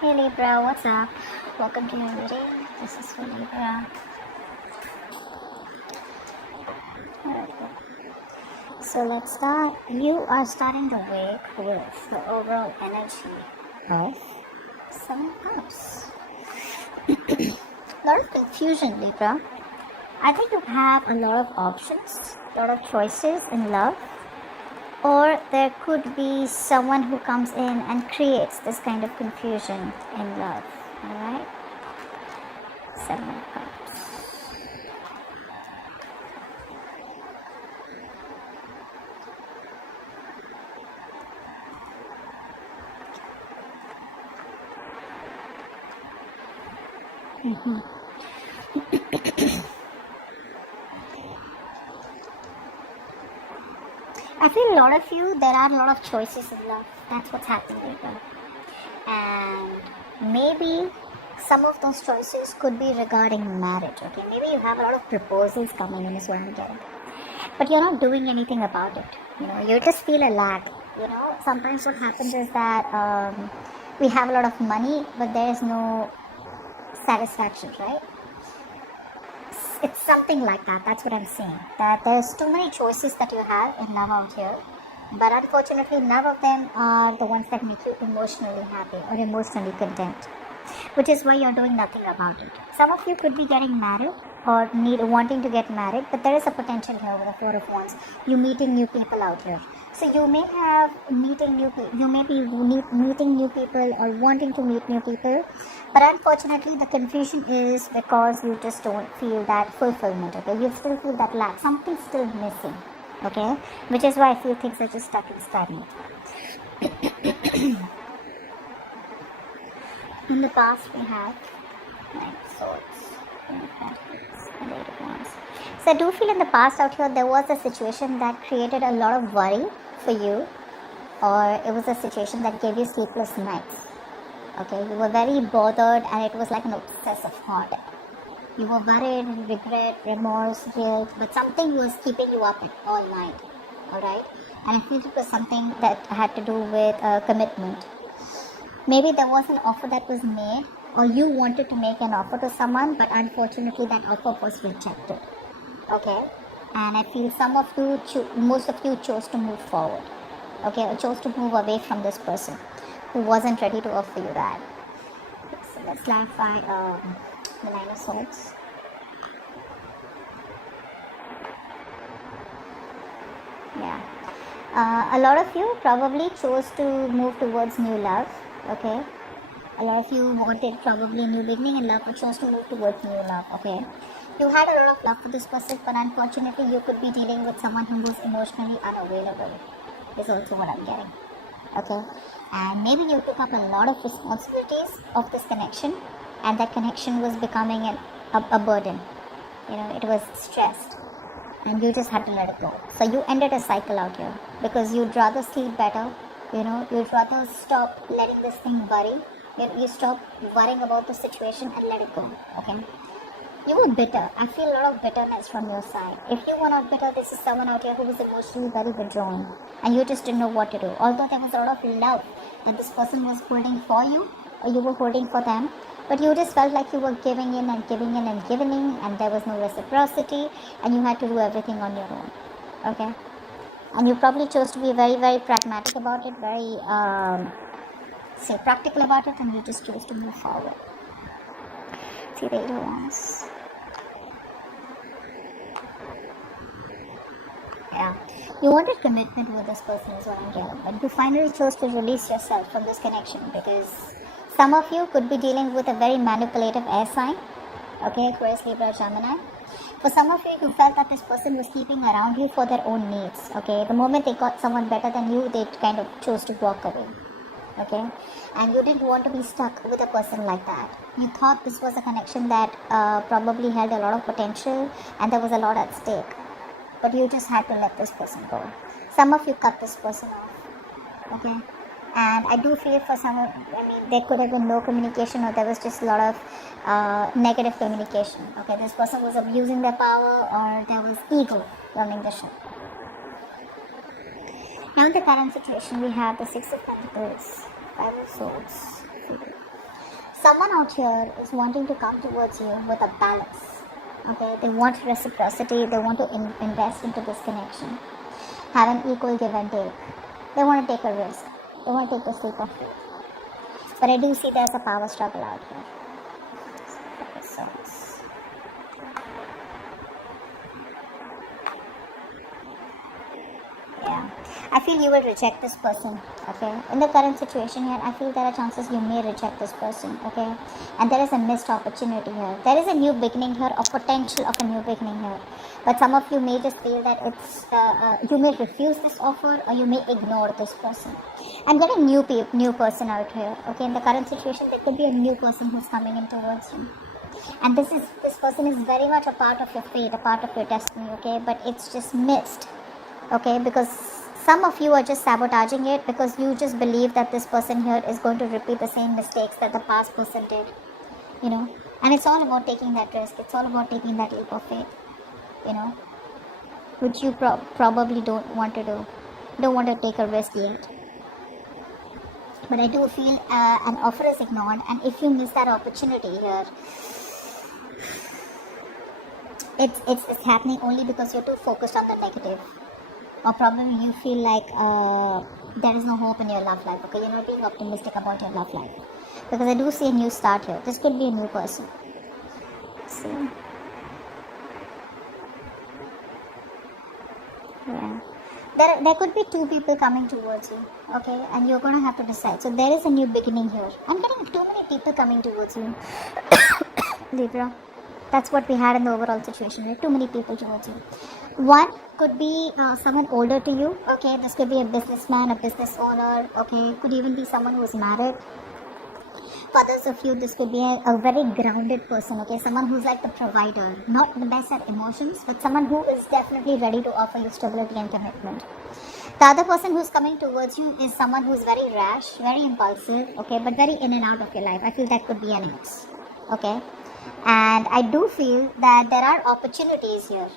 Hey Libra, what's up? Welcome to your reading. This is for Libra. So let's start. You are starting the week with the overall energy of 7 Cups. A lot of confusion, Libra. I think you have a lot of options, a lot of choices in love. Or there could be someone who comes in and creates this kind of confusion in love. Alright? 7 of Cups. I feel a lot of you, there are a lot of choices in love. That's what's happening with them. And maybe some of those choices could be regarding marriage. Okay, maybe you have a lot of proposals coming in is what I'm getting. But you're not doing anything about it. You just feel a lack. Sometimes what happens is that we have a lot of money, but there is no satisfaction, right? It's something like that. That's what I'm saying. That there's too many choices that you have in love out here, but unfortunately none of them are the ones that make you emotionally happy or emotionally content, which is why you're doing nothing about it. Some of you could be getting married or wanting to get married, but there is a potential here with the Four of Wands. You meeting new people out here. So you may have meeting new people, you may be meeting new people or wanting to meet new people, but unfortunately the confusion is because you just don't feel that fulfillment, okay? You still feel that lack, something's still missing, okay? Which is why I feel things are just stuck and stagnant. In the past we have Nine of Swords, and Eight of Wands. So I do feel in the past out here there was a situation that created a lot of worry for you, or it was a situation that gave you sleepless nights. Okay, you were very bothered and it was like an obsessive thought. You were worried, regret, remorse, guilt, but something was keeping you up all night. Alright? And I feel it was something that had to do with commitment. Maybe there was an offer that was made, or you wanted to make an offer to someone, but unfortunately that offer was rejected. Okay? And I feel most of you chose to move forward. Okay? Or chose to move away from this person who wasn't ready to offer you that. So let's clarify the Nine of Swords. Yeah. A lot of you probably chose to move towards new love. Okay. A lot of you wanted probably a new beginning in love, or chose to move towards new love. Okay. You had a lot of love for this person, but unfortunately you could be dealing with someone who was emotionally unavailable. Is also what I'm getting. Okay. And maybe you took up a lot of responsibilities of this connection, and that connection was becoming a burden. It was stressed, and you just had to let it go. So you ended a cycle out here because you'd rather sleep better. You'd rather stop letting this thing worry. You stop worrying about the situation and let it go. Okay. You were bitter. I feel a lot of bitterness from your side. If you were not bitter, this is someone out here who was emotionally very withdrawn, and you just didn't know what to do. Although there was a lot of love that this person was holding for you, or you were holding for them, but you just felt like you were giving in and giving in and giving in, and there was no reciprocity, and you had to do everything on your own. Okay? And you probably chose to be very, very pragmatic about it, very practical about it, and you just chose to move forward. See the Eight of Wands. Yeah. You wanted commitment with this person is what I'm getting, but you finally chose to release yourself from this connection because some of you could be dealing with a very manipulative air sign. Okay, Aquarius, Libra, Gemini. For some of you felt that this person was keeping around you for their own needs. Okay, the moment they got someone better than you, they kind of chose to walk away. Okay, and you didn't want to be stuck with a person like that. You thought this was a connection that probably held a lot of potential and there was a lot at stake, but you just had to let this person go. Some of you cut this person off. Okay, and I do feel for some of, there could have been no communication, or there was just a lot of negative communication. Okay, this person was abusing their power, or there was ego running the show. Now in the current situation, we have the Six of Pentacles, Five of Swords, Someone out here is wanting to come towards you with a balance. Okay, they want reciprocity, they want to invest into this connection, have an equal give and take. They want to take a risk, they want to take the leap of faith. But I do see there's a power struggle out here. So, yeah, I feel you will reject this person. Okay, in the current situation here, I feel there are chances you may reject this person. Okay, and there is a missed opportunity here. There is a new beginning here, a potential of a new beginning here. But some of you may just feel that it's you may refuse this offer, or you may ignore this person. I'm getting new person out here. Okay, in the current situation, there could be a new person who's coming in towards you. And this person is very much a part of your fate, a part of your destiny. Okay, but it's just missed. Okay, because some of you are just sabotaging it because you just believe that this person here is going to repeat the same mistakes that the past person did, and it's all about taking that risk, it's all about taking that leap of faith, which you probably don't want to do, don't want to take a risk yet. But I do feel an offer is ignored, and if you miss that opportunity here, it's happening only because you're too focused on the negative. Or probably you feel like there is no hope in your love life. Okay, you're not being optimistic about your love life. Because I do see a new start here. This could be a new person. See? Yeah. There could be two people coming towards you. Okay, and you're going to have to decide. So there is a new beginning here. I'm getting too many people coming towards you. Libra. That's what we had in the overall situation, right? Too many people towards you. One could be someone older to you. Okay, this could be a businessman, a business owner. Okay, could even be someone who is married. For others of you, this could be a very grounded person. Okay, someone who's like the provider, not the best at emotions, but someone who is definitely ready to offer you stability and commitment. The other person who's coming towards you is someone who's very rash, very impulsive. Okay, but very in and out of your life. I feel that could be an ex. Okay. And I do feel that there are opportunities here,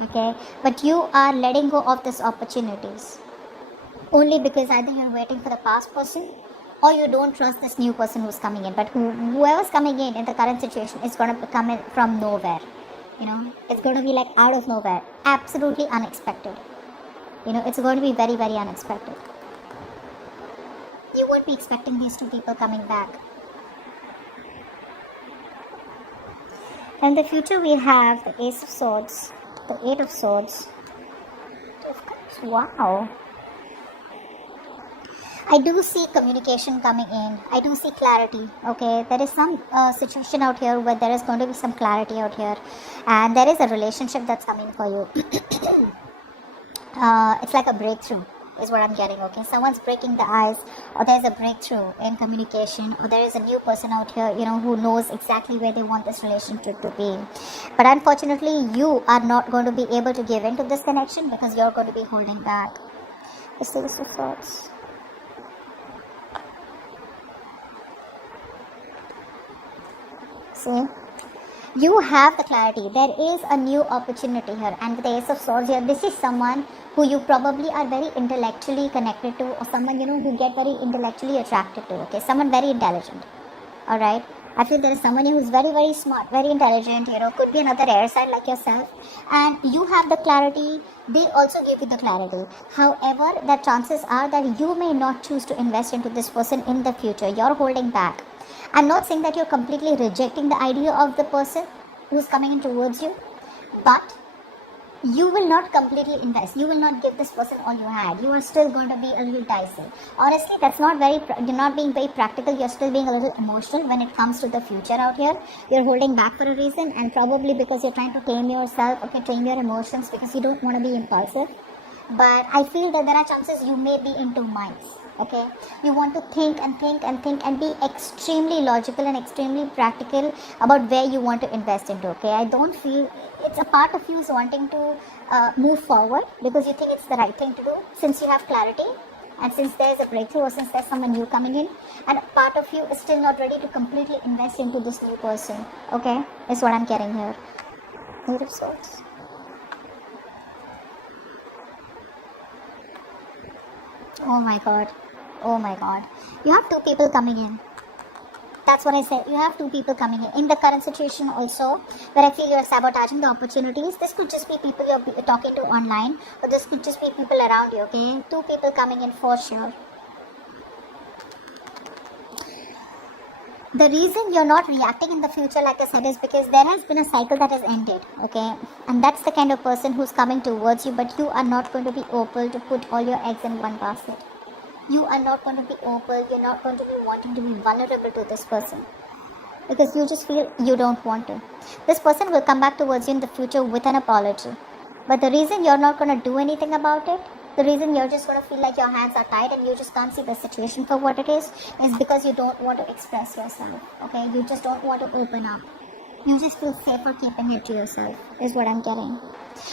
okay, but you are letting go of these opportunities only because either you're waiting for the past person or you don't trust this new person who's coming in. But whoever's coming in the current situation is going to come in from nowhere, it's going to be like out of nowhere, absolutely unexpected, it's going to be very, very unexpected. You won't be expecting these two people coming back. In the future, we have the Ace of Swords, the Eight of Swords, Two of Cups. Wow. I do see communication coming in. I do see clarity. Okay, there is some situation out here where there is going to be some clarity out here, and there is a relationship that's coming for you. It's like a breakthrough is what I'm getting. Okay, someone's breaking the ice, or there's a breakthrough in communication, or there is a new person out here, who knows exactly where they want this relationship to be. But unfortunately, you are not going to be able to give in to this connection because you're going to be holding back. The Six of Swords. See? You have the clarity. There is a new opportunity here. And with the Ace of Swords here, this is someone who you probably are very intellectually connected to, or someone, who get very intellectually attracted to. Okay, someone very intelligent. Alright? I feel there is someone who is very, very smart, very intelligent, could be another air sign like yourself. And you have the clarity. They also give you the clarity. However, the chances are that you may not choose to invest into this person in the future. You're holding back. I'm not saying that you're completely rejecting the idea of the person who's coming in towards you, but you will not completely invest. You will not give this person all you had. You are still going to be a little dicey. Honestly, you're not being very practical. You're still being a little emotional when it comes to the future out here. You're holding back for a reason, and probably because you're trying to tame yourself, tame your emotions, because you don't want to be impulsive. But I feel that there are chances you may be in two minds. Okay, you want to think and be extremely logical and extremely practical about where you want to invest into. Okay, I don't feel it's a part of you is wanting to move forward because you think it's the right thing to do, since you have clarity and since there's a breakthrough, or since there's someone new coming in, and a part of you is still not ready to completely invest into this new person. Okay, is what I'm getting here. Eight of Swords. Oh my god. You have two people coming in. That's what I said. You have two people coming in the current situation also, where I feel you're sabotaging the opportunities. This could just be people you're talking to online, or this could just be people around you, okay? Two people coming in for sure. The reason you're not reacting in the future, like I said, is because there has been a cycle that has ended, okay? And that's the kind of person who's coming towards you, but you are not going to be open to put all your eggs in one basket. You are not going to be open, you're not going to be wanting to be vulnerable to this person, because you just feel you don't want to. This person will come back towards you in the future with an apology. But the reason you're not going to do anything about it, the reason you're just going to feel like your hands are tied and you just can't see the situation for what it is because you don't want to express yourself, okay? You just don't want to open up. You just feel safer keeping it to yourself, is what I'm getting.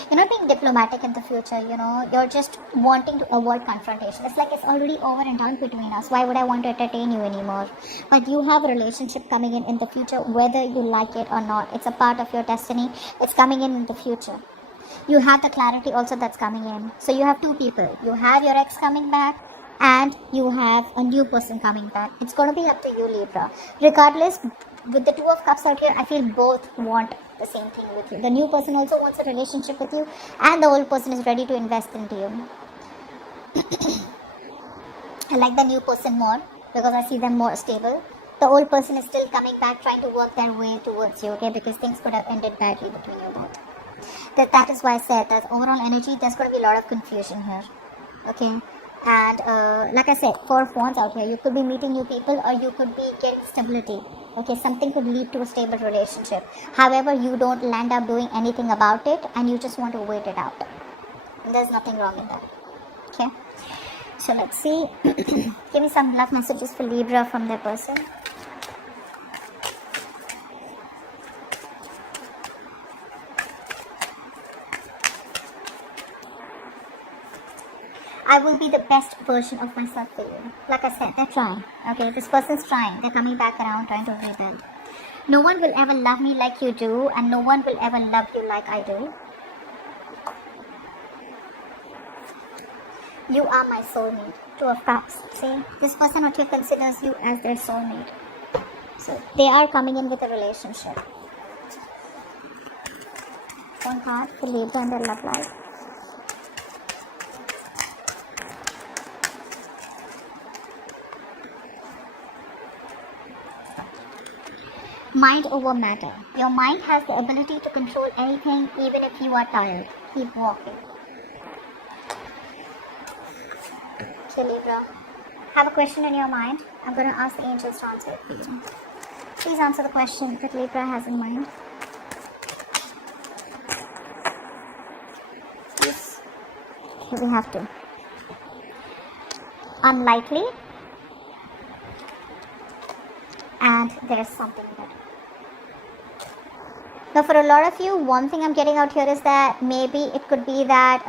You're not being diplomatic in the future, you're just wanting to avoid confrontation. It's like it's already over and done between us. Why would I want to entertain you anymore? But you have a relationship coming in the future, whether you like it or not. It's a part of your destiny. It's coming in the future. You have the clarity also that's coming in. So you have two people. You have your ex coming back, and you have a new person coming back. It's going to be up to you, Libra. Regardless, with the Two of Cups out here, I feel both want the same thing with you. The new person also wants a relationship with you, and the old person is ready to invest into you. I like the new person more because I see them more stable. The old person is still coming back, trying to work their way towards you, okay? Because things could have ended badly between you both. That is why I said that overall energy, there's going to be a lot of confusion here, okay? And like I said, 4 of Wands out here, you could be meeting new people, or you could be getting stability, okay? Something could lead to a stable relationship. However, you don't land up doing anything about it, and you just want to wait it out. And there's nothing wrong in that, okay? So let's see. Give me some love messages for Libra from their person. I will be the best version of myself for you. Like I said, they're trying. Okay, this person's trying. They're coming back around, trying to rebuild. No one will ever love me like you do, and no one will ever love you like I do. You are my soulmate. 2 of Cups. See, this person or two considers you as their soulmate. So they are coming in with a relationship. One card for Libra and their love life. Mind over matter. Your mind has the ability to control anything, even if you are tired. Keep walking. Okay, Libra. Have a question in your mind. I'm going to ask the angels to answer it for you. Please answer the question that Libra has in mind. Yes. Okay, we have to. Unlikely. And there's something better. Now, for a lot of you, one thing I'm getting out here is that maybe it could be that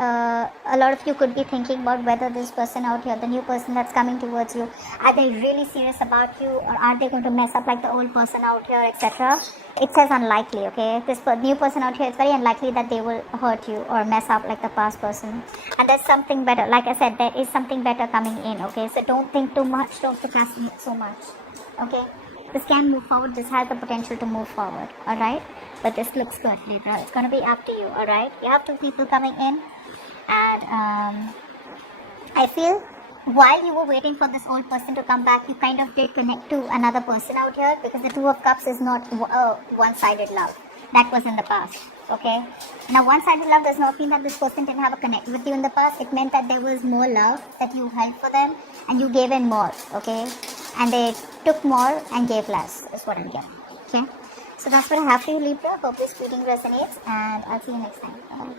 a lot of you could be thinking about whether this person out here, the new person that's coming towards you, are they really serious about you, or are they going to mess up like the old person out here, etc. It says unlikely, okay? This new person out here, it's very unlikely that they will hurt you or mess up like the past person. And there's something better. Like I said, there is something better coming in, okay? So don't think too much, don't procrastinate so much, okay? This can move forward. This has the potential to move forward, alright? But this looks good, Libra. It's going to be up to you, alright? You have 2 people coming in. And I feel while you were waiting for this old person to come back, you kind of did connect to another person out here, because the 2 of Cups is not one-sided love. That was in the past, okay? Now, one-sided love does not mean that this person didn't have a connect with you in the past. It meant that there was more love that you held for them, and you gave in more, okay? And they took more and gave less, is what I'm getting, okay? So that's what I have for you, Libra. Hope this reading resonates, and I'll see you next time. Bye.